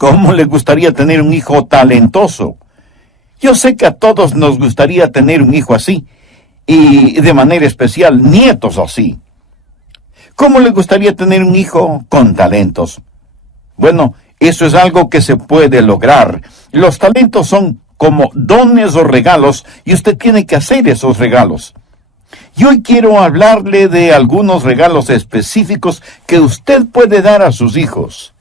¿Cómo le gustaría tener un hijo talentoso? Yo sé que a todos nos gustaría tener un hijo así, y de manera especial nietos así. ¿Cómo le gustaría tener un hijo con talentos? Bueno, eso es algo que se puede lograr. Los talentos son como dones o regalos, y usted tiene que hacer esos regalos. Y hoy quiero hablarle de algunos regalos específicos que usted puede dar a sus hijos.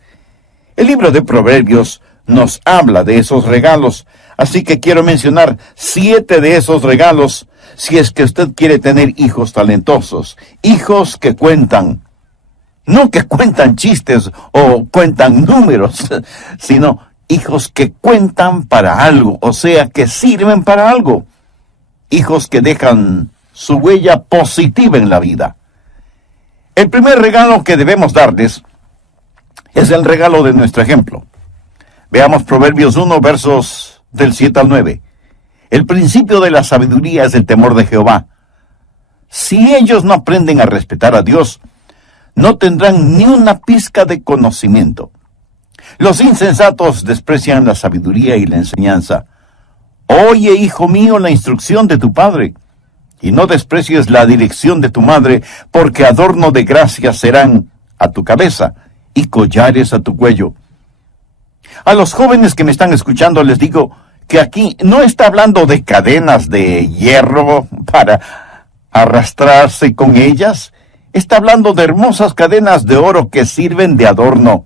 El libro de Proverbios nos habla de esos regalos, así que quiero mencionar 7 de esos regalos si es que usted quiere tener hijos talentosos, hijos que cuentan. No que cuentan chistes o cuentan números, sino hijos que cuentan para algo, o sea, que sirven para algo. Hijos que dejan su huella positiva en la vida. El primer regalo que debemos darles es el regalo de nuestro ejemplo. Veamos Proverbios 1, versos del 7 al 9. El principio de la sabiduría es el temor de Jehová. Si ellos no aprenden a respetar a Dios, no tendrán ni una pizca de conocimiento. Los insensatos desprecian la sabiduría y la enseñanza. Oye, hijo mío, la instrucción de tu padre, y no desprecies la dirección de tu madre, porque adorno de gracia serán a tu cabeza y collares a tu cuello. A los jóvenes que me están escuchando les digo que aquí no está hablando de cadenas de hierro para arrastrarse con ellas. Está hablando de hermosas cadenas de oro que sirven de adorno.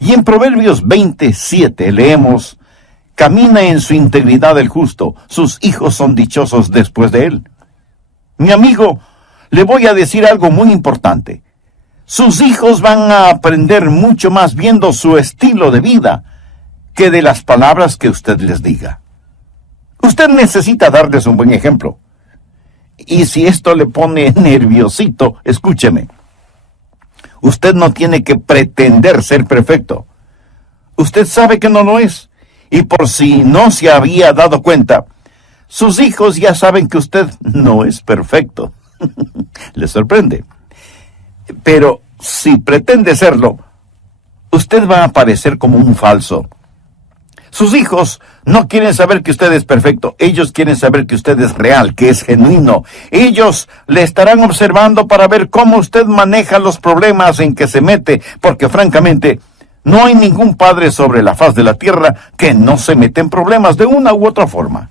Y en Proverbios 27 leemos: camina en su integridad el justo, sus hijos son dichosos después de él. Mi amigo, le voy a decir algo muy importante. Sus hijos van a aprender mucho más viendo su estilo de vida que de las palabras que usted les diga. Usted necesita darles un buen ejemplo. Y si esto le pone nerviosito, escúcheme. Usted no tiene que pretender ser perfecto. Usted sabe que no lo es. Y por si no se había dado cuenta, sus hijos ya saben que usted no es perfecto. ¿Les sorprende? Pero si pretende serlo, usted va a parecer como un falso. Sus hijos no quieren saber que usted es perfecto. Ellos quieren saber que usted es real, que es genuino. Ellos le estarán observando para ver cómo usted maneja los problemas en que se mete, porque francamente, no hay ningún padre sobre la faz de la tierra que no se mete en problemas de una u otra forma.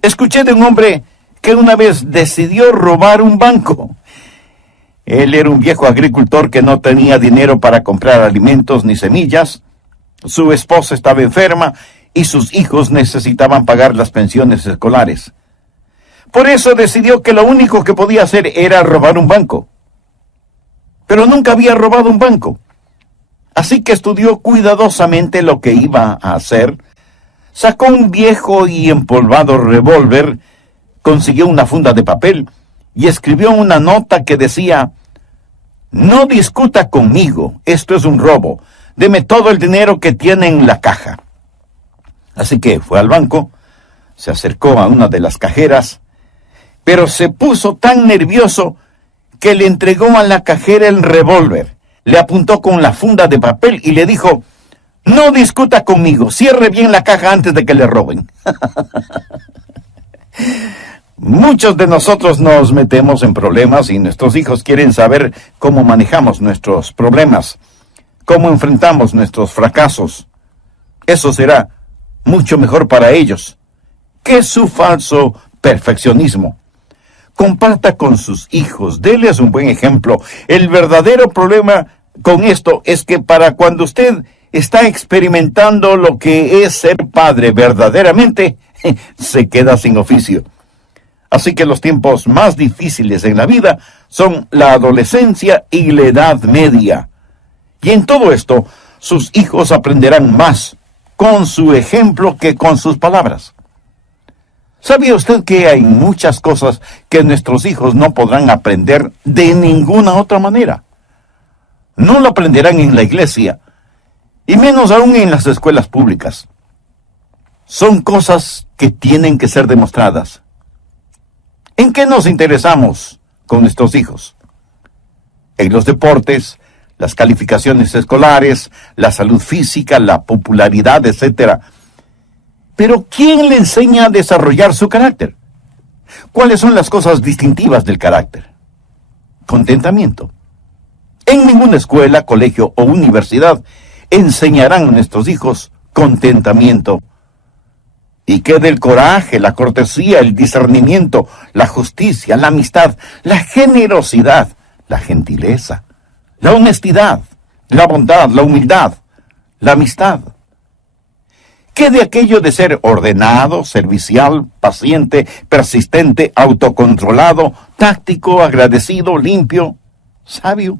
Escuché de un hombre que una vez decidió robar un banco. Él era un viejo agricultor que no tenía dinero para comprar alimentos ni semillas. Su esposa estaba enferma y sus hijos necesitaban pagar las pensiones escolares. Por eso decidió que lo único que podía hacer era robar un banco. Pero nunca había robado un banco. Así que estudió cuidadosamente lo que iba a hacer. Sacó un viejo y empolvado revólver, consiguió una funda de papel y escribió una nota que decía: no discuta conmigo, esto es un robo. Deme todo el dinero que tiene en la caja. Así que fue al banco, se acercó a una de las cajeras, pero se puso tan nervioso que le entregó a la cajera el revólver. Le apuntó con la funda de papel y le dijo: no discuta conmigo, cierre bien la caja antes de que le roben. Muchos de nosotros nos metemos en problemas y nuestros hijos quieren saber cómo manejamos nuestros problemas, cómo enfrentamos nuestros fracasos. Eso será mucho mejor para ellos que su falso perfeccionismo. Comparta con sus hijos, déles un buen ejemplo. El verdadero problema con esto es que para cuando usted está experimentando lo que es ser padre verdaderamente, se queda sin oficio. Así que los tiempos más difíciles en la vida son la adolescencia y la edad media. Y en todo esto, sus hijos aprenderán más con su ejemplo que con sus palabras. ¿Sabía usted que hay muchas cosas que nuestros hijos no podrán aprender de ninguna otra manera? No lo aprenderán en la iglesia, y menos aún en las escuelas públicas. Son cosas que tienen que ser demostradas. ¿En qué nos interesamos con nuestros hijos? En los deportes, las calificaciones escolares, la salud física, la popularidad, etc. Pero ¿quién le enseña a desarrollar su carácter? ¿Cuáles son las cosas distintivas del carácter? Contentamiento. En ninguna escuela, colegio o universidad enseñarán a nuestros hijos contentamiento. ¿Y qué del coraje, la cortesía, el discernimiento, la justicia, la amistad, la generosidad, la gentileza, la honestidad, la bondad, la humildad, la amistad? ¿Qué de aquello de ser ordenado, servicial, paciente, persistente, autocontrolado, táctico, agradecido, limpio, sabio?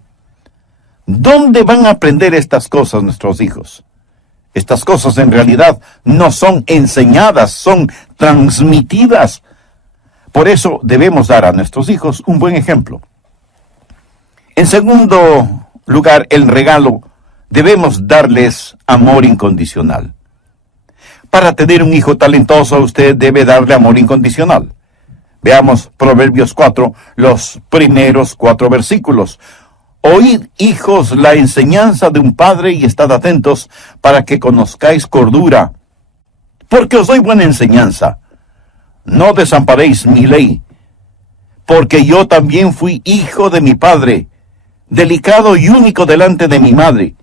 ¿Dónde van a aprender estas cosas nuestros hijos? Estas cosas en realidad no son enseñadas, son transmitidas. Por eso debemos dar a nuestros hijos un buen ejemplo. En segundo lugar, el regalo, debemos darles amor incondicional. Para tener un hijo talentoso, usted debe darle amor incondicional. Veamos Proverbios 4, los primeros 4 versículos. Oíd, hijos, la enseñanza de un padre y estad atentos para que conozcáis cordura. Porque os doy buena enseñanza. No desamparéis mi ley. Porque yo también fui hijo de mi padre, delicado y único delante de mi madre.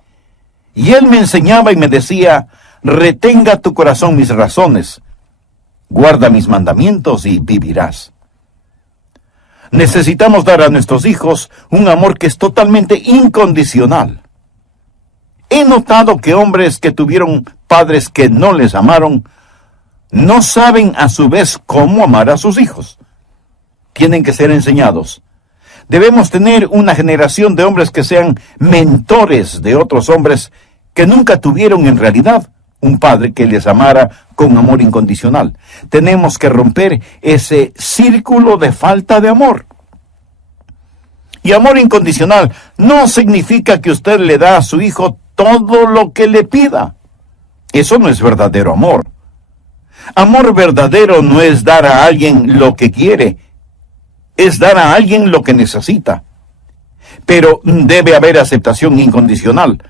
Y él me enseñaba y me decía, retenga tu corazón mis razones, guarda mis mandamientos y vivirás. Necesitamos dar a nuestros hijos un amor que es totalmente incondicional. He notado que hombres que tuvieron padres que no les amaron, no saben a su vez cómo amar a sus hijos. Tienen que ser enseñados. Debemos tener una generación de hombres que sean mentores de otros hombres que nunca tuvieron en realidad un padre que les amara con amor incondicional. Tenemos que romper ese círculo de falta de amor. Y amor incondicional no significa que usted le da a su hijo todo lo que le pida. Eso no es verdadero amor. Amor verdadero no es dar a alguien lo que quiere, es dar a alguien lo que necesita. Pero debe haber aceptación incondicional,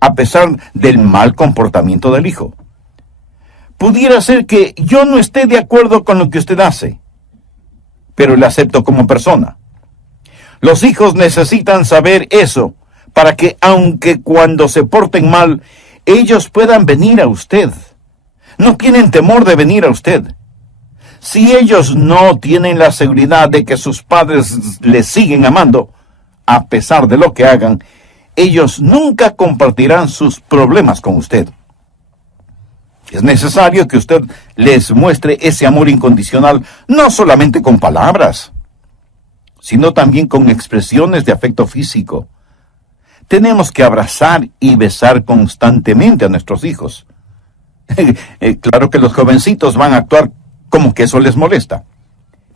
a pesar del mal comportamiento del hijo. Pudiera ser que yo no esté de acuerdo con lo que usted hace, pero le acepto como persona. Los hijos necesitan saber eso, para que aunque cuando se porten mal, ellos puedan venir a usted. No tienen temor de venir a usted. Si ellos no tienen la seguridad de que sus padres les siguen amando, a pesar de lo que hagan, ellos nunca compartirán sus problemas con usted. Es necesario que usted les muestre ese amor incondicional, no solamente con palabras, sino también con expresiones de afecto físico. Tenemos que abrazar y besar constantemente a nuestros hijos. Claro que los jovencitos van a actuar como que eso les molesta,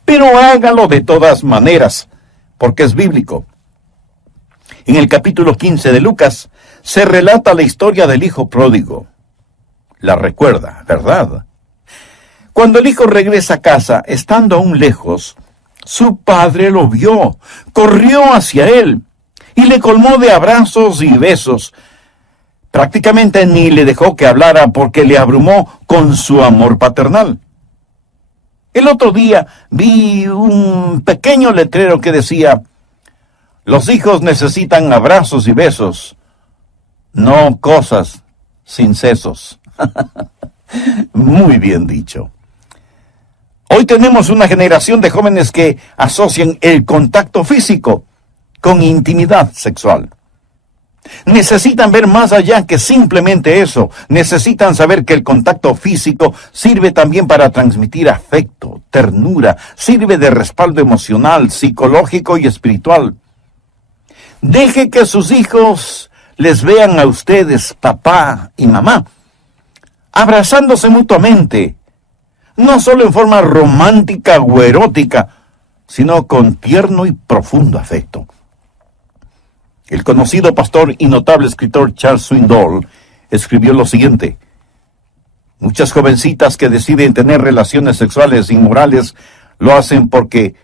pero hágalo de todas maneras, porque es bíblico. En el capítulo 15 de Lucas se relata la historia del hijo pródigo. La recuerda, ¿verdad? Cuando el hijo regresa a casa, estando aún lejos, su padre lo vio, corrió hacia él y le colmó de abrazos y besos. Prácticamente ni le dejó que hablara porque le abrumó con su amor paternal. El otro día vi un pequeño letrero que decía: los hijos necesitan abrazos y besos, no cosas sin sesos. Muy bien dicho. Hoy tenemos una generación de jóvenes que asocian el contacto físico con intimidad sexual. Necesitan ver más allá que simplemente eso. Necesitan saber que el contacto físico sirve también para transmitir afecto, ternura, sirve de respaldo emocional, psicológico y espiritual. Deje que sus hijos les vean a ustedes, papá y mamá, abrazándose mutuamente, no solo en forma romántica o erótica, sino con tierno y profundo afecto. El conocido pastor y notable escritor Charles Swindoll escribió lo siguiente: muchas jovencitas que deciden tener relaciones sexuales inmorales lo hacen porque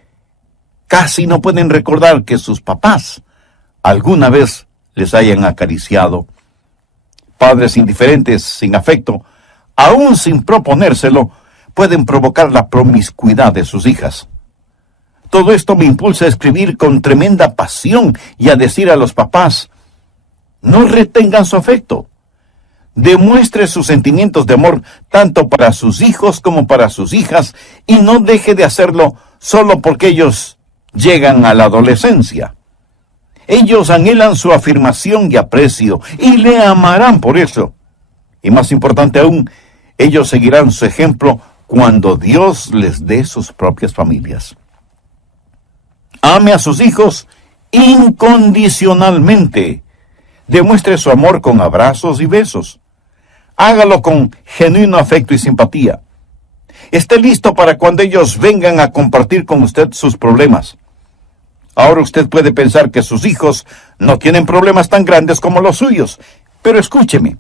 casi no pueden recordar que sus papás alguna vez les hayan acariciado. Padres indiferentes, sin afecto, aún sin proponérselo, pueden provocar la promiscuidad de sus hijas. Todo esto me impulsa a escribir con tremenda pasión y a decir a los papás: no retengan su afecto. Demuestre sus sentimientos de amor tanto para sus hijos como para sus hijas, y no deje de hacerlo solo porque ellos llegan a la adolescencia. Ellos anhelan su afirmación y aprecio, y le amarán por eso. Y más importante aún, ellos seguirán su ejemplo cuando Dios les dé sus propias familias. Ame a sus hijos incondicionalmente. Demuestre su amor con abrazos y besos. Hágalo con genuino afecto y simpatía. Esté listo para cuando ellos vengan a compartir con usted sus problemas. Ahora usted puede pensar que sus hijos no tienen problemas tan grandes como los suyos, pero escúcheme.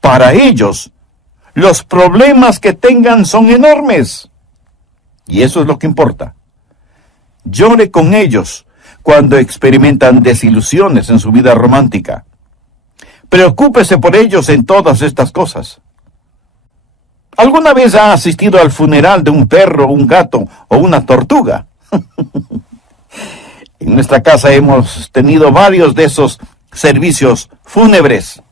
Para ellos, los problemas que tengan son enormes. Y eso es lo que importa. Llore con ellos cuando experimentan desilusiones en su vida romántica. Preocúpese por ellos en todas estas cosas. ¿Alguna vez ha asistido al funeral de un perro, un gato o una tortuga? En nuestra casa hemos tenido varios de esos servicios fúnebres.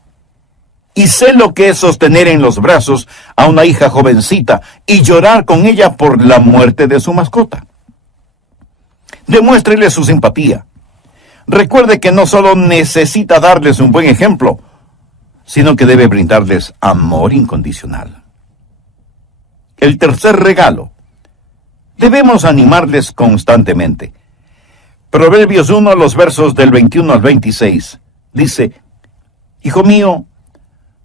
Y sé lo que es sostener en los brazos a una hija jovencita y llorar con ella por la muerte de su mascota. Demuéstrele su simpatía. Recuerde que no solo necesita darles un buen ejemplo, sino que debe brindarles amor incondicional. El tercer regalo. Debemos animarles constantemente. Proverbios 1, los versos del 21 al 26, dice: Hijo mío,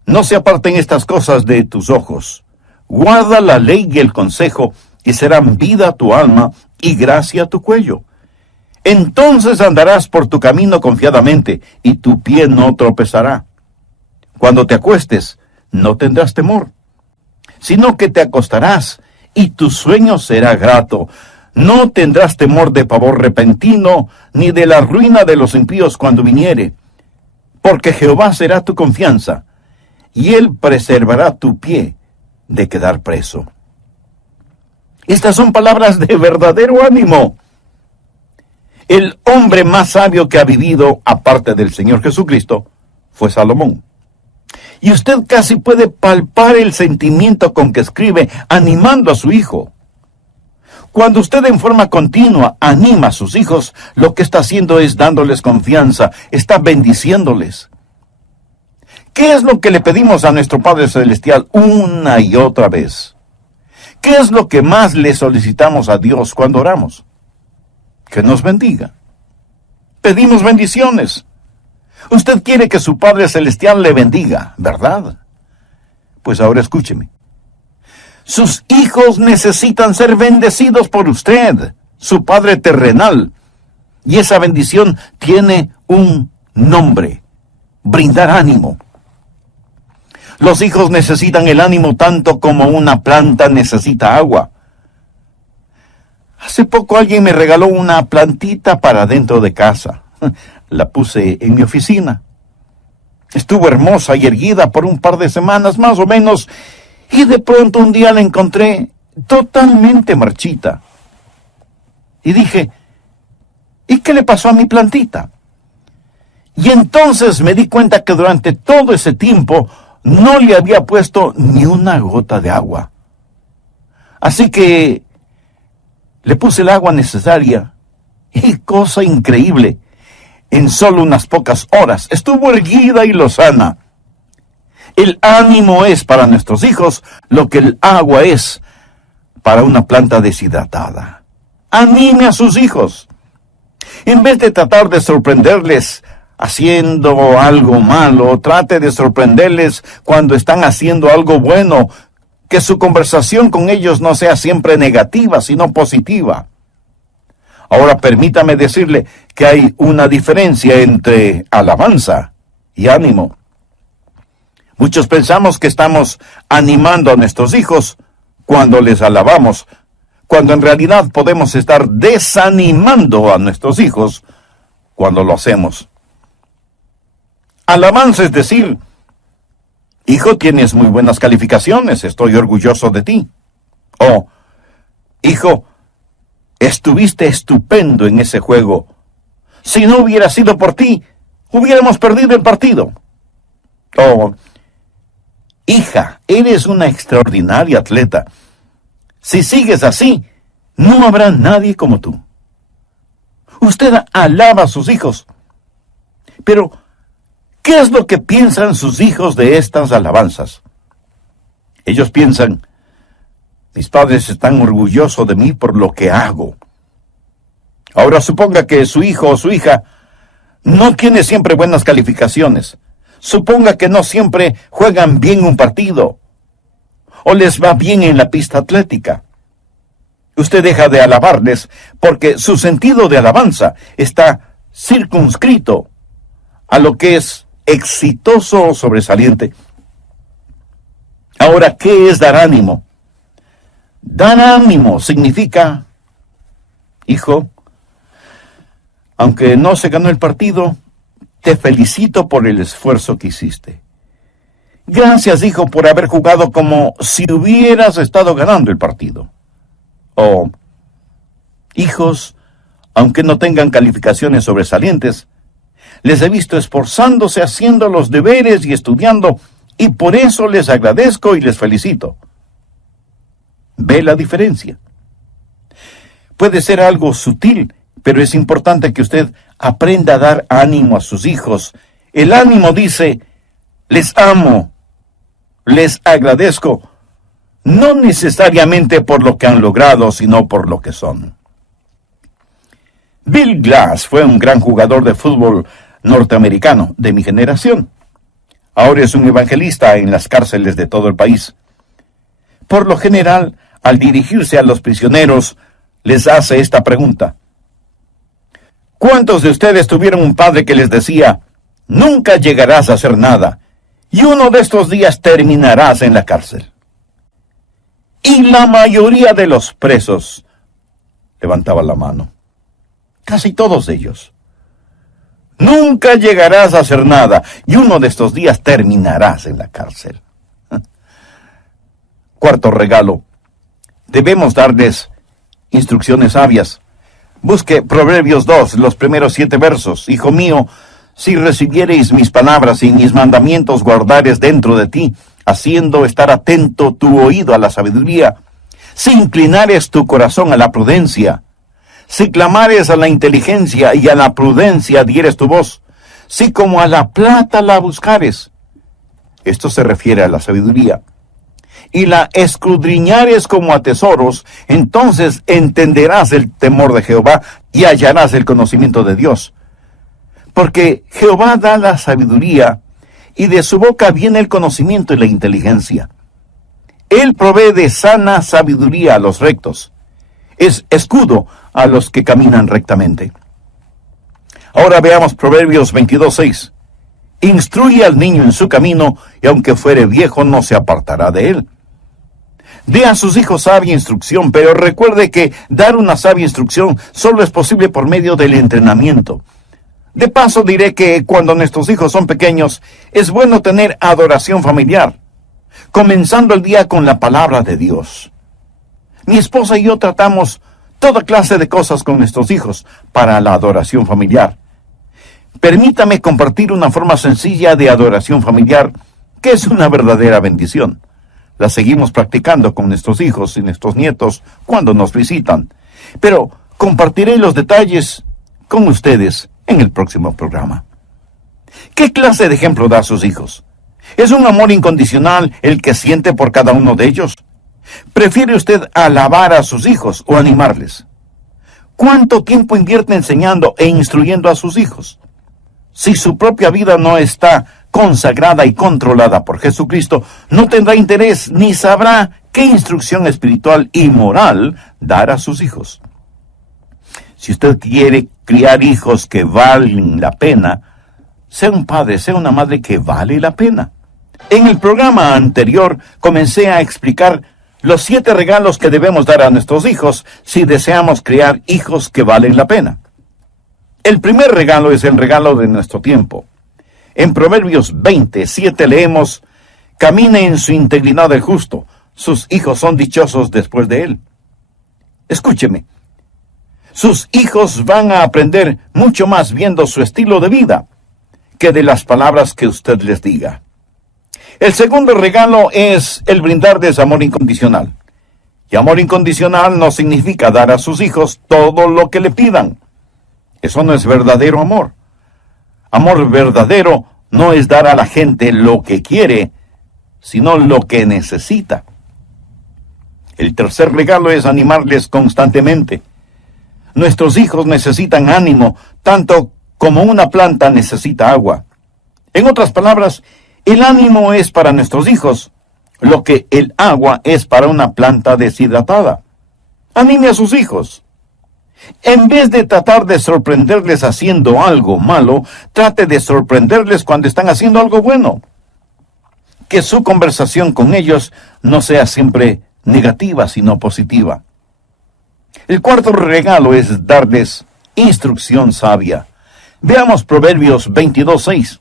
no se aparten estas cosas de tus ojos. Guarda la ley y el consejo, y serán vida a tu alma y gracia a tu cuello. Entonces andarás por tu camino confiadamente, y tu pie no tropezará. Cuando te acuestes, no tendrás temor, sino que te acostarás, y tu sueño será grato. No tendrás temor de pavor repentino, ni de la ruina de los impíos cuando viniere. Porque Jehová será tu confianza, y Él preservará tu pie de quedar preso. Estas son palabras de verdadero ánimo. El hombre más sabio que ha vivido, aparte del Señor Jesucristo, fue Salomón. Y usted casi puede palpar el sentimiento con que escribe, animando a su hijo. Cuando usted en forma continua anima a sus hijos, lo que está haciendo es dándoles confianza, está bendiciéndoles. ¿Qué es lo que le pedimos a nuestro Padre Celestial una y otra vez? ¿Qué es lo que más le solicitamos a Dios cuando oramos? Que nos bendiga. Pedimos bendiciones. Usted quiere que su Padre Celestial le bendiga, ¿verdad? Pues ahora escúcheme. Sus hijos necesitan ser bendecidos por usted, su Padre terrenal. Y esa bendición tiene un nombre: brindar ánimo. Los hijos necesitan el ánimo tanto como una planta necesita agua. Hace poco alguien me regaló una plantita para dentro de casa. La puse en mi oficina. Estuvo hermosa y erguida por un par de semanas más o menos, y de pronto un día la encontré totalmente marchita. Y dije: ¿y qué le pasó a mi plantita? Y entonces me di cuenta que durante todo ese tiempo no le había puesto ni una gota de agua. Así que le puse el agua necesaria, y cosa increíble, en solo unas pocas horas estuvo erguida y lozana. El ánimo es para nuestros hijos lo que el agua es para una planta deshidratada. Anime a sus hijos. En vez de tratar de sorprenderles haciendo algo malo, trate de sorprenderles cuando están haciendo algo bueno. Que su conversación con ellos no sea siempre negativa, sino positiva. Ahora permítame decirle que hay una diferencia entre alabanza y ánimo. Muchos pensamos que estamos animando a nuestros hijos cuando les alabamos, cuando en realidad podemos estar desanimando a nuestros hijos cuando lo hacemos. Alabanza es decir, hijo, tienes muy buenas calificaciones, estoy orgulloso de ti. O, hijo, estuviste estupendo en ese juego. Si no hubiera sido por ti, hubiéramos perdido el partido. O, hija, eres una extraordinaria atleta. Si sigues así, no habrá nadie como tú. Usted alaba a sus hijos. Pero, ¿qué es lo que piensan sus hijos de estas alabanzas? Ellos piensan, mis padres están orgullosos de mí por lo que hago. Ahora suponga que su hijo o su hija no tiene siempre buenas calificaciones. Suponga que no siempre juegan bien un partido o les va bien en la pista atlética. Usted deja de alabarles porque su sentido de alabanza está circunscrito a lo que es exitoso o sobresaliente. Ahora, ¿qué es dar ánimo? Dar ánimo significa, hijo, aunque no se ganó el partido, te felicito por el esfuerzo que hiciste. Gracias, hijo, por haber jugado como si hubieras estado ganando el partido. O, hijos, aunque no tengan calificaciones sobresalientes, les he visto esforzándose haciendo los deberes y estudiando, y por eso les agradezco y les felicito. ¿Ve la diferencia? Puede ser algo sutil, pero es importante que usted aprenda a dar ánimo a sus hijos. El ánimo dice, les amo, les agradezco, no necesariamente por lo que han logrado, sino por lo que son. Bill Glass fue un gran jugador de fútbol norteamericano de mi generación. Ahora es un evangelista en las cárceles de todo el país. Por lo general, al dirigirse a los prisioneros, les hace esta pregunta. ¿Cuántos de ustedes tuvieron un padre que les decía, nunca llegarás a hacer nada, y uno de estos días terminarás en la cárcel? Y la mayoría de los presos levantaban la mano. Casi todos ellos. Nunca llegarás a hacer nada, y uno de estos días terminarás en la cárcel. Cuarto regalo. Debemos darles instrucciones sabias. Busque Proverbios 2, los primeros 7 versos. Hijo mío, si recibiereis mis palabras y mis mandamientos guardares dentro de ti, haciendo estar atento tu oído a la sabiduría, si inclinares tu corazón a la prudencia, si clamares a la inteligencia y a la prudencia dieres tu voz, si como a la plata la buscares. Esto se refiere a la sabiduría. Y la escudriñares como a tesoros, entonces entenderás el temor de Jehová y hallarás el conocimiento de Dios. Porque Jehová da la sabiduría, y de su boca viene el conocimiento y la inteligencia. Él provee de sana sabiduría a los rectos. Es escudo a los que caminan rectamente. Ahora veamos Proverbios 22:6. Instruye al niño en su camino, y aunque fuere viejo, no se apartará de él. Dé a sus hijos sabia instrucción, pero recuerde que dar una sabia instrucción solo es posible por medio del entrenamiento. De paso diré que cuando nuestros hijos son pequeños, es bueno tener adoración familiar, comenzando el día con la palabra de Dios. Mi esposa y yo tratamos toda clase de cosas con nuestros hijos para la adoración familiar. Permítame compartir una forma sencilla de adoración familiar, que es una verdadera bendición. La seguimos practicando con nuestros hijos y nuestros nietos cuando nos visitan. Pero compartiré los detalles con ustedes en el próximo programa. ¿Qué clase de ejemplo da a sus hijos? ¿Es un amor incondicional el que siente por cada uno de ellos? ¿Prefiere usted alabar a sus hijos o animarles? ¿Cuánto tiempo invierte enseñando e instruyendo a sus hijos? Si su propia vida no está consagrada y controlada por Jesucristo, no tendrá interés ni sabrá qué instrucción espiritual y moral dar a sus hijos. Si usted quiere criar hijos que valen la pena, sea un padre, sea una madre que vale la pena. En el programa anterior comencé a explicar los 7 regalos que debemos dar a nuestros hijos si deseamos criar hijos que valen la pena. El primer regalo es el regalo de nuestro tiempo. En Proverbios 27 leemos: camina en su integridad el justo, sus hijos son dichosos después de él. Escúcheme, sus hijos van a aprender mucho más viendo su estilo de vida que de las palabras que usted les diga. El segundo regalo es el brindarles amor incondicional. Y amor incondicional no significa dar a sus hijos todo lo que le pidan. Eso no es verdadero amor. Amor verdadero no es dar a la gente lo que quiere, sino lo que necesita. El tercer regalo es animarles constantemente. Nuestros hijos necesitan ánimo, tanto como una planta necesita agua. En otras palabras, el ánimo es para nuestros hijos lo que el agua es para una planta deshidratada. Anime a sus hijos. En vez de tratar de sorprenderles haciendo algo malo, trate de sorprenderles cuando están haciendo algo bueno. Que su conversación con ellos no sea siempre negativa, sino positiva. El cuarto regalo es darles instrucción sabia. Veamos Proverbios 22:6.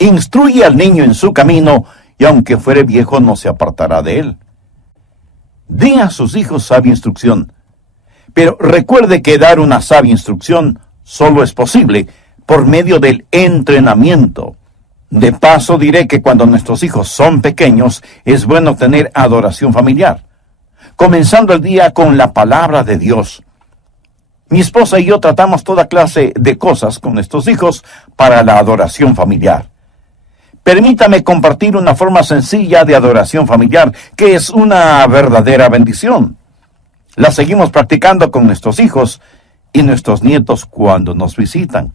Instruye al niño en su camino, y aunque fuere viejo no se apartará de él. Dé a sus hijos sabia instrucción. Pero recuerde que dar una sabia instrucción solo es posible por medio del entrenamiento. De paso diré que cuando nuestros hijos son pequeños es bueno tener adoración familiar, comenzando el día con la palabra de Dios. Mi esposa y yo tratamos toda clase de cosas con nuestros hijos para la adoración familiar. Permítame compartir una forma sencilla de adoración familiar, que es una verdadera bendición. La seguimos practicando con nuestros hijos y nuestros nietos cuando nos visitan.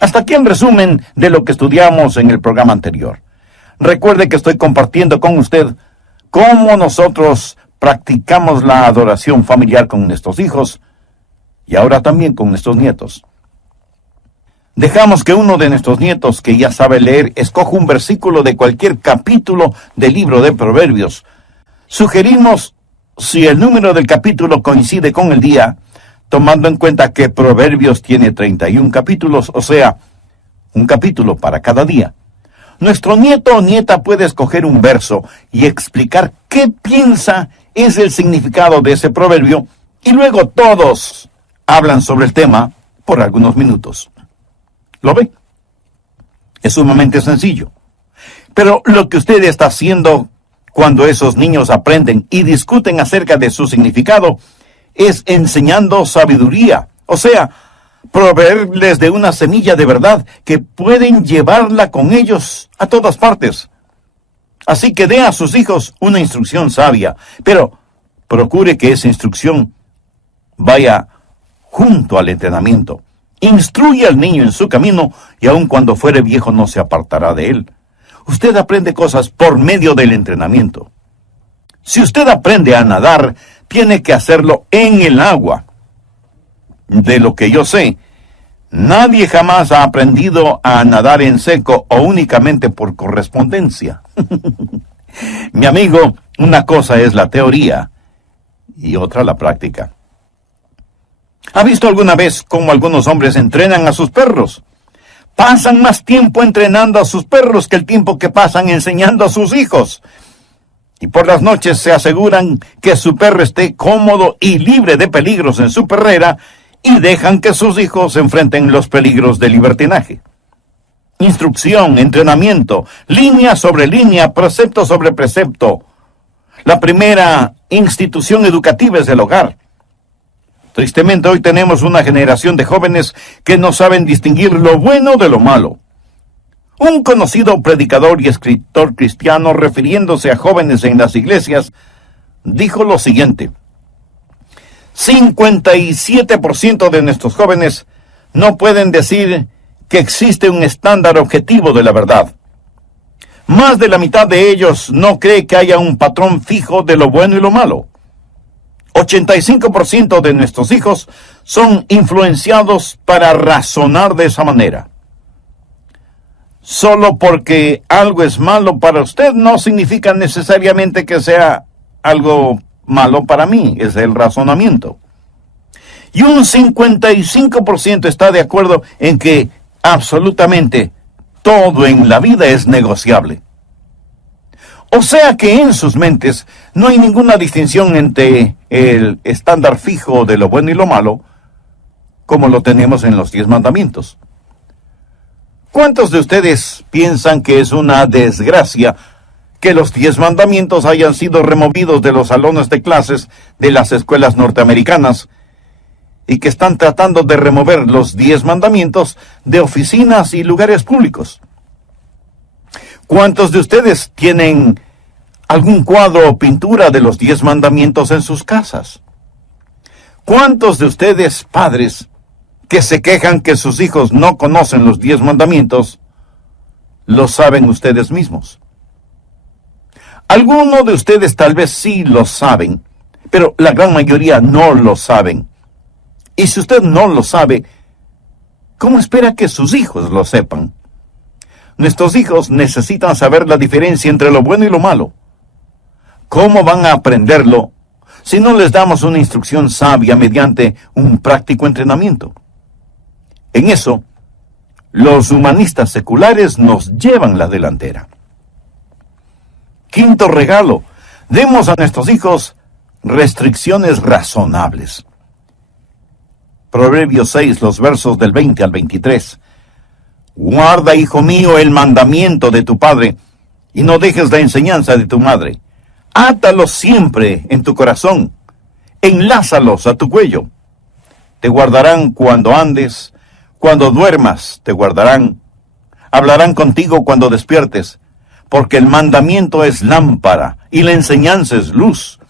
Hasta aquí el resumen de lo que estudiamos en el programa anterior. Recuerde que estoy compartiendo con usted cómo nosotros practicamos la adoración familiar con nuestros hijos y ahora también con nuestros nietos. Dejamos que uno de nuestros nietos, que ya sabe leer, escoja un versículo de cualquier capítulo del libro de Proverbios. Sugerimos, si el número del capítulo coincide con el día, tomando en cuenta que Proverbios tiene 31 capítulos, o sea, un capítulo para cada día. Nuestro nieto o nieta puede escoger un verso y explicar qué piensa es el significado de ese proverbio, y luego todos hablan sobre el tema por algunos minutos. ¿Lo ve? Es sumamente sencillo. Pero lo que usted está haciendo cuando esos niños aprenden y discuten acerca de su significado es enseñando sabiduría, o sea, proveerles de una semilla de verdad que pueden llevarla con ellos a todas partes. Así que dé a sus hijos una instrucción sabia, pero procure que esa instrucción vaya junto al entrenamiento. Instruye al niño en su camino, y aun cuando fuere viejo no se apartará de él. Usted aprende cosas por medio del entrenamiento. Si usted aprende a nadar, tiene que hacerlo en el agua. De lo que yo sé, nadie jamás ha aprendido a nadar en seco o únicamente por correspondencia. Mi amigo, una cosa es la teoría y otra la práctica. ¿Ha visto alguna vez cómo algunos hombres entrenan a sus perros? Pasan más tiempo entrenando a sus perros que el tiempo que pasan enseñando a sus hijos. Y por las noches se aseguran que su perro esté cómodo y libre de peligros en su perrera, y dejan que sus hijos enfrenten los peligros del libertinaje. Instrucción, entrenamiento, línea sobre línea, precepto sobre precepto. La primera institución educativa es el hogar. Tristemente hoy tenemos una generación de jóvenes que no saben distinguir lo bueno de lo malo. Un conocido predicador y escritor cristiano, refiriéndose a jóvenes en las iglesias, dijo lo siguiente: 57% de nuestros jóvenes no pueden decir que existe un estándar objetivo de la verdad. Más de la mitad de ellos no cree que haya un patrón fijo de lo bueno y lo malo. 85% de nuestros hijos son influenciados para razonar de esa manera. Solo porque algo es malo para usted no significa necesariamente que sea algo malo para mí, es el razonamiento. Y un 55% está de acuerdo en que absolutamente todo en la vida es negociable. O sea que en sus mentes no hay ninguna distinción entre el estándar fijo de lo bueno y lo malo, como lo tenemos en los 10 mandamientos. ¿Cuántos de ustedes piensan que es una desgracia que los 10 mandamientos hayan sido removidos de los salones de clases de las escuelas norteamericanas y que están tratando de remover los 10 mandamientos de oficinas y lugares públicos? ¿Cuántos de ustedes tienen algún cuadro o pintura de los 10 mandamientos en sus casas? ¿Cuántos de ustedes, padres, que se quejan que sus hijos no conocen los 10 mandamientos, lo saben ustedes mismos? Algunos de ustedes tal vez sí lo saben, pero la gran mayoría no lo saben. Y si usted no lo sabe, ¿cómo espera que sus hijos lo sepan? Nuestros hijos necesitan saber la diferencia entre lo bueno y lo malo. ¿Cómo van a aprenderlo si no les damos una instrucción sabia mediante un práctico entrenamiento? En eso, los humanistas seculares nos llevan la delantera. Quinto regalo: demos a nuestros hijos restricciones razonables. Proverbios 6, los versos del 20 al 23. Guarda, hijo mío, el mandamiento de tu padre, y no dejes la enseñanza de tu madre. Átalos siempre en tu corazón, enlázalos a tu cuello. Te guardarán cuando andes, cuando duermas te guardarán. Hablarán contigo cuando despiertes, porque el mandamiento es lámpara, y la enseñanza es luz,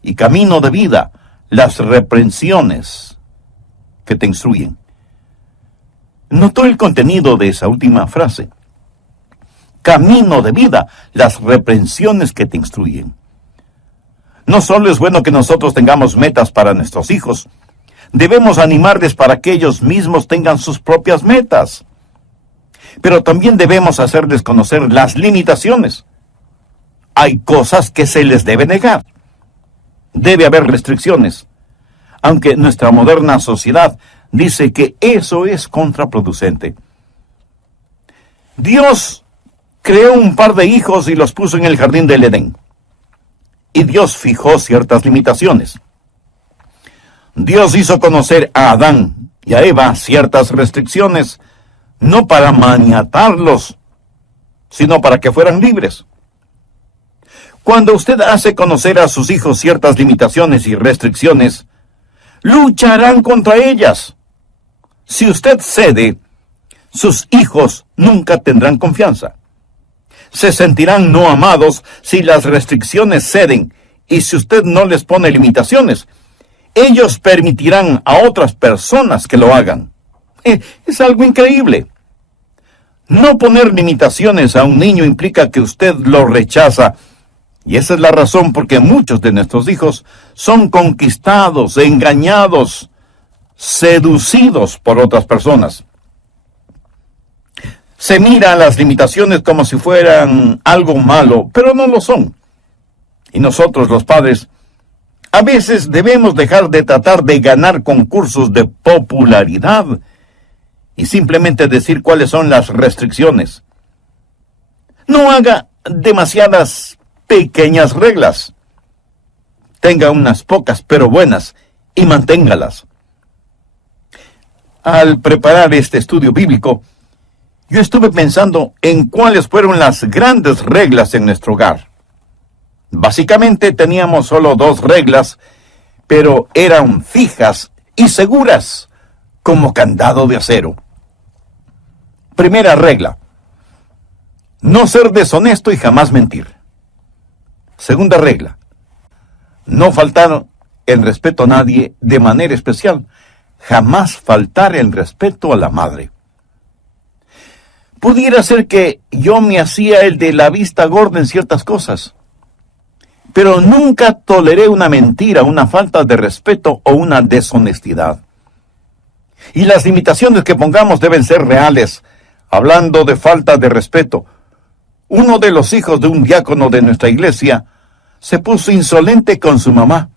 y camino de vida, las reprensiones que te instruyen. ¿Notó el contenido de esa última frase? Camino de vida, las reprensiones que te instruyen. No solo es bueno que nosotros tengamos metas para nuestros hijos, debemos animarles para que ellos mismos tengan sus propias metas. Pero también debemos hacerles conocer las limitaciones. Hay cosas que se les debe negar. Debe haber restricciones, aunque nuestra moderna sociedad dice que eso es contraproducente. Dios creó un par de hijos y los puso en el jardín del Edén. Y Dios fijó ciertas limitaciones. Dios hizo conocer a Adán y a Eva ciertas restricciones, no para maniatarlos, sino para que fueran libres. Cuando usted hace conocer a sus hijos ciertas limitaciones y restricciones, lucharán contra ellas. Si usted cede, sus hijos nunca tendrán confianza. Se sentirán no amados si las restricciones ceden, y si usted no les pone limitaciones, ellos permitirán a otras personas que lo hagan. Es algo increíble. No poner limitaciones a un niño implica que usted lo rechaza, y esa es la razón por qué muchos de nuestros hijos son conquistados, engañados, seducidos por otras personas. Se mira a las limitaciones como si fueran algo malo, pero no lo son. Y nosotros, los padres, a veces debemos dejar de tratar de ganar concursos de popularidad y simplemente decir cuáles son las restricciones. No haga demasiadas pequeñas reglas. Tenga unas pocas, pero buenas, y manténgalas. Al preparar este estudio bíblico, yo estuve pensando en cuáles fueron las grandes reglas en nuestro hogar. Básicamente teníamos solo 2 reglas, pero eran fijas y seguras, como candado de acero. Primera regla: no ser deshonesto y jamás mentir. Segunda regla: no faltar el respeto a nadie, de manera especial, jamás faltar el respeto a la madre. Pudiera ser que yo me hacía el de la vista gorda en ciertas cosas, pero nunca toleré una mentira, una falta de respeto o una deshonestidad. Y las limitaciones que pongamos deben ser reales. Hablando de falta de respeto, uno de los hijos de un diácono de nuestra iglesia se puso insolente con su mamá.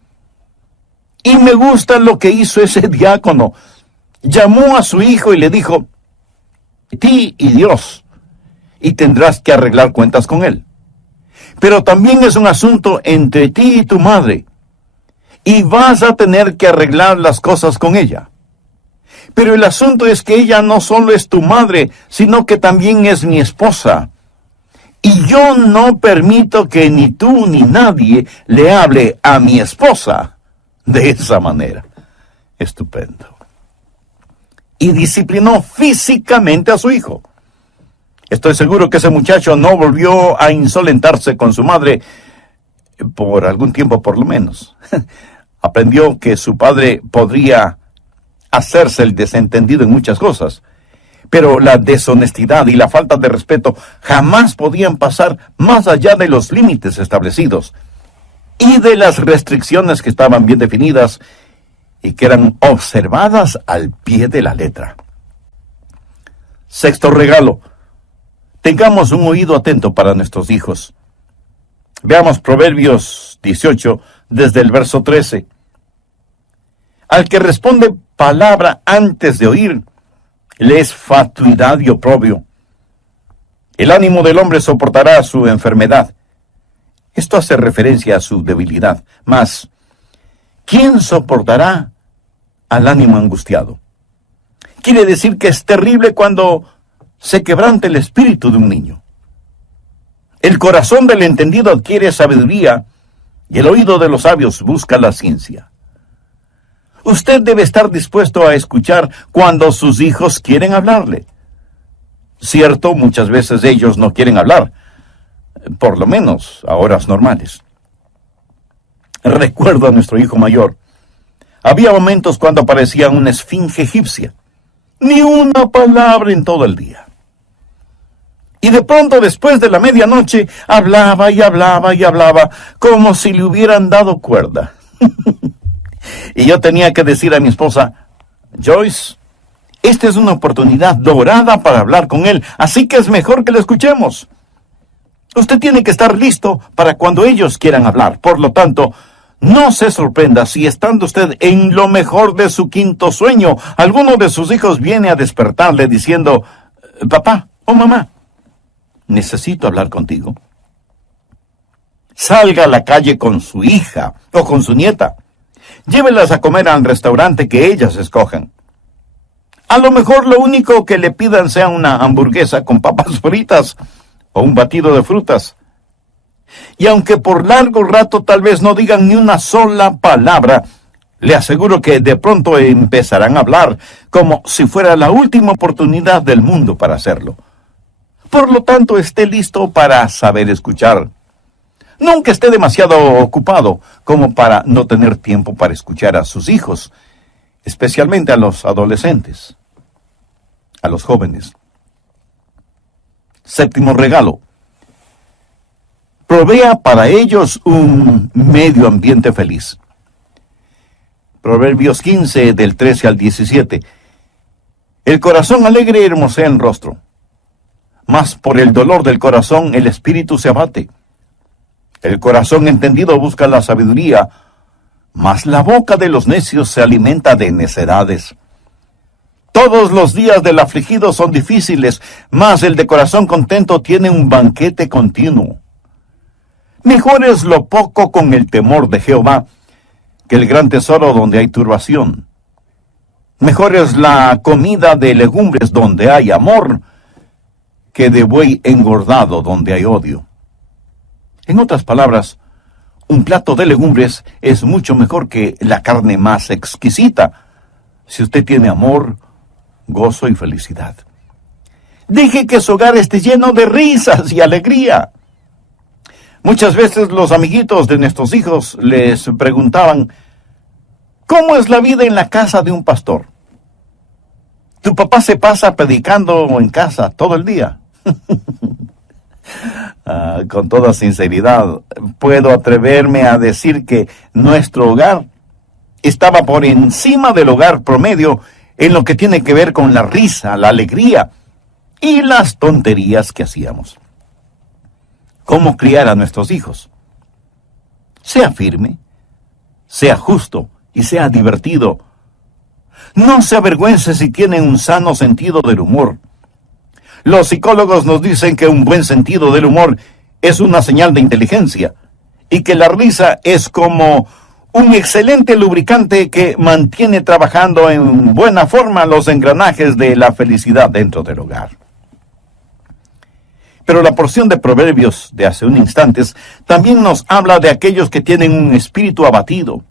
Y me gusta lo que hizo ese diácono. Llamó a su hijo y le dijo: ti y Dios, y tendrás que arreglar cuentas con él. Pero también es un asunto entre ti y tu madre, y vas a tener que arreglar las cosas con ella. Pero el asunto es que ella no solo es tu madre, sino que también es mi esposa. Y yo no permito que ni tú ni nadie le hable a mi esposa de esa manera. Estupendo. Y disciplinó físicamente a su hijo. Estoy seguro que ese muchacho no volvió a insolentarse con su madre por algún tiempo por lo menos. Aprendió que su padre podría hacerse el desentendido en muchas cosas, pero la deshonestidad y la falta de respeto jamás podían pasar más allá de los límites establecidos y de las restricciones que estaban bien definidas y que eran observadas al pie de la letra. Sexto regalo: tengamos un oído atento para nuestros hijos. Veamos Proverbios 18, desde el verso 13. Al que responde palabra antes de oír, le es fatuidad y oprobio. El ánimo del hombre soportará su enfermedad. Esto hace referencia a su debilidad. Mas, ¿quién soportará al ánimo angustiado? Quiere decir que es terrible cuando se quebranta el espíritu de un niño. El corazón del entendido adquiere sabiduría y el oído de los sabios busca la ciencia. Usted debe estar dispuesto a escuchar cuando sus hijos quieren hablarle. Cierto, muchas veces ellos no quieren hablar, por lo menos a horas normales. Recuerdo a nuestro hijo mayor. Había momentos cuando parecía una esfinge egipcia. Ni una palabra en todo el día. Y de pronto, después de la medianoche, hablaba y hablaba y hablaba, como si le hubieran dado cuerda. Y yo tenía que decir a mi esposa: Joyce, esta es una oportunidad dorada para hablar con él, así que es mejor que lo escuchemos. Usted tiene que estar listo para cuando ellos quieran hablar. Por lo tanto, no se sorprenda si, estando usted en lo mejor de su quinto sueño, alguno de sus hijos viene a despertarle diciendo: papá o mamá, necesito hablar contigo. Salga a la calle con su hija o con su nieta. Llévelas a comer al restaurante que ellas escojan. A lo mejor lo único que le pidan sea una hamburguesa con papas fritas o un batido de frutas. Y aunque por largo rato tal vez no digan ni una sola palabra, le aseguro que de pronto empezarán a hablar como si fuera la última oportunidad del mundo para hacerlo. Por lo tanto, esté listo para saber escuchar. Nunca esté demasiado ocupado como para no tener tiempo para escuchar a sus hijos, especialmente a los adolescentes, a los jóvenes. Séptimo regalo: provea para ellos un medio ambiente feliz. Proverbios 15, del 13 al 17. El corazón alegre hermosea el rostro, mas por el dolor del corazón el espíritu se abate. El corazón entendido busca la sabiduría, mas la boca de los necios se alimenta de necedades. Todos los días del afligido son difíciles, mas el de corazón contento tiene un banquete continuo. Mejor es lo poco con el temor de Jehová, que el gran tesoro donde hay turbación. Mejor es la comida de legumbres donde hay amor, que de buey engordado donde hay odio. En otras palabras, un plato de legumbres es mucho mejor que la carne más exquisita, si usted tiene amor, gozo y felicidad. Deje que su hogar esté lleno de risas y alegría. Muchas veces los amiguitos de nuestros hijos les preguntaban: ¿cómo es la vida en la casa de un pastor? ¿Tu papá se pasa predicando en casa todo el día? Con toda sinceridad, puedo atreverme a decir que nuestro hogar estaba por encima del hogar promedio en lo que tiene que ver con la risa, la alegría y las tonterías que hacíamos. ¿Cómo criar a nuestros hijos? Sea firme, sea justo y sea divertido. No se avergüence si tiene un sano sentido del humor. Los psicólogos nos dicen que un buen sentido del humor es una señal de inteligencia y que la risa es como un excelente lubricante que mantiene trabajando en buena forma los engranajes de la felicidad dentro del hogar. Pero la porción de Proverbios de hace un instante también nos habla de aquellos que tienen un espíritu abatido.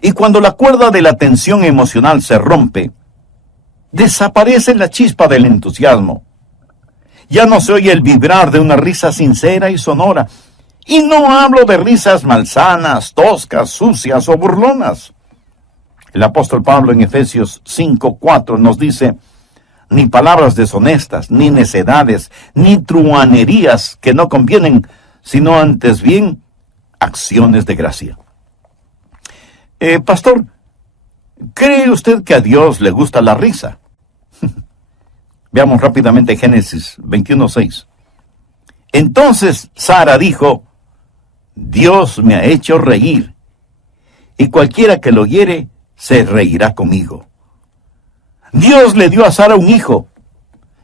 Y cuando la cuerda de la tensión emocional se rompe, desaparece la chispa del entusiasmo. Ya no se oye el vibrar de una risa sincera y sonora. Y no hablo de risas malsanas, toscas, sucias o burlonas. El apóstol Pablo en Efesios 5:4 nos dice: ni palabras deshonestas, ni necedades, ni truhanerías que no convienen, sino antes bien acciones de gracia. Pastor, ¿cree usted que a Dios le gusta la risa? Veamos rápidamente Génesis 21:6. Entonces Sara dijo: Dios me ha hecho reír, y cualquiera que lo oyere se reirá conmigo. Dios le dio a Sara un hijo,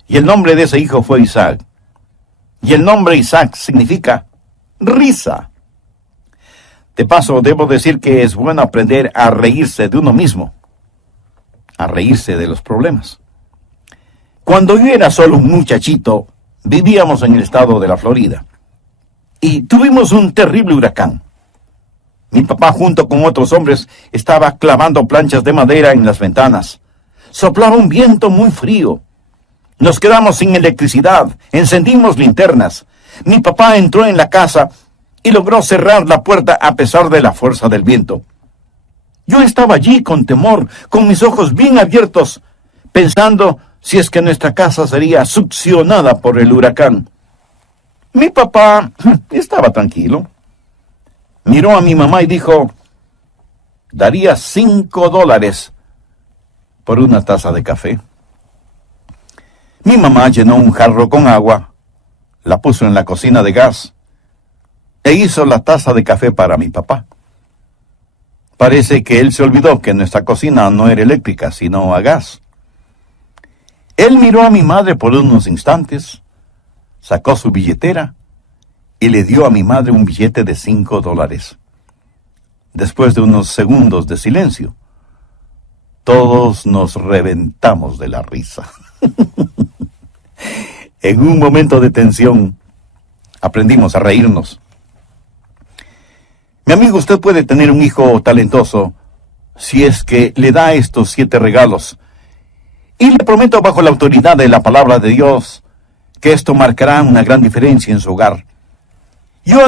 y el nombre de ese hijo fue Isaac. Y el nombre Isaac significa risa. De paso, debo decir que es bueno aprender a reírse de uno mismo, a reírse de los problemas. Cuando yo era solo un muchachito, vivíamos en el estado de la Florida, y tuvimos un terrible huracán. Mi papá, junto con otros hombres, estaba clavando planchas de madera en las ventanas. Soplaba un viento muy frío. Nos quedamos sin electricidad, encendimos linternas. Mi papá entró en la casa y logró cerrar la puerta a pesar de la fuerza del viento. Yo estaba allí con temor, con mis ojos bien abiertos, pensando si es que nuestra casa sería succionada por el huracán. Mi papá estaba tranquilo. Miró a mi mamá y dijo: daría $5 por una taza de café. Mi mamá llenó un jarro con agua, la puso en la cocina de gas e hizo la taza de café para mi papá. Parece que él se olvidó que nuestra cocina no era eléctrica, sino a gas. Él miró a mi madre por unos instantes, sacó su billetera y le dio a mi madre un billete de $5. Después de unos segundos de silencio, todos nos reventamos de la risa. En un momento de tensión, aprendimos a reírnos. Mi amigo, usted puede tener un hijo talentoso si es que le da estos 7 regalos. Y le prometo bajo la autoridad de la palabra de Dios que esto marcará una gran diferencia en su hogar. Yo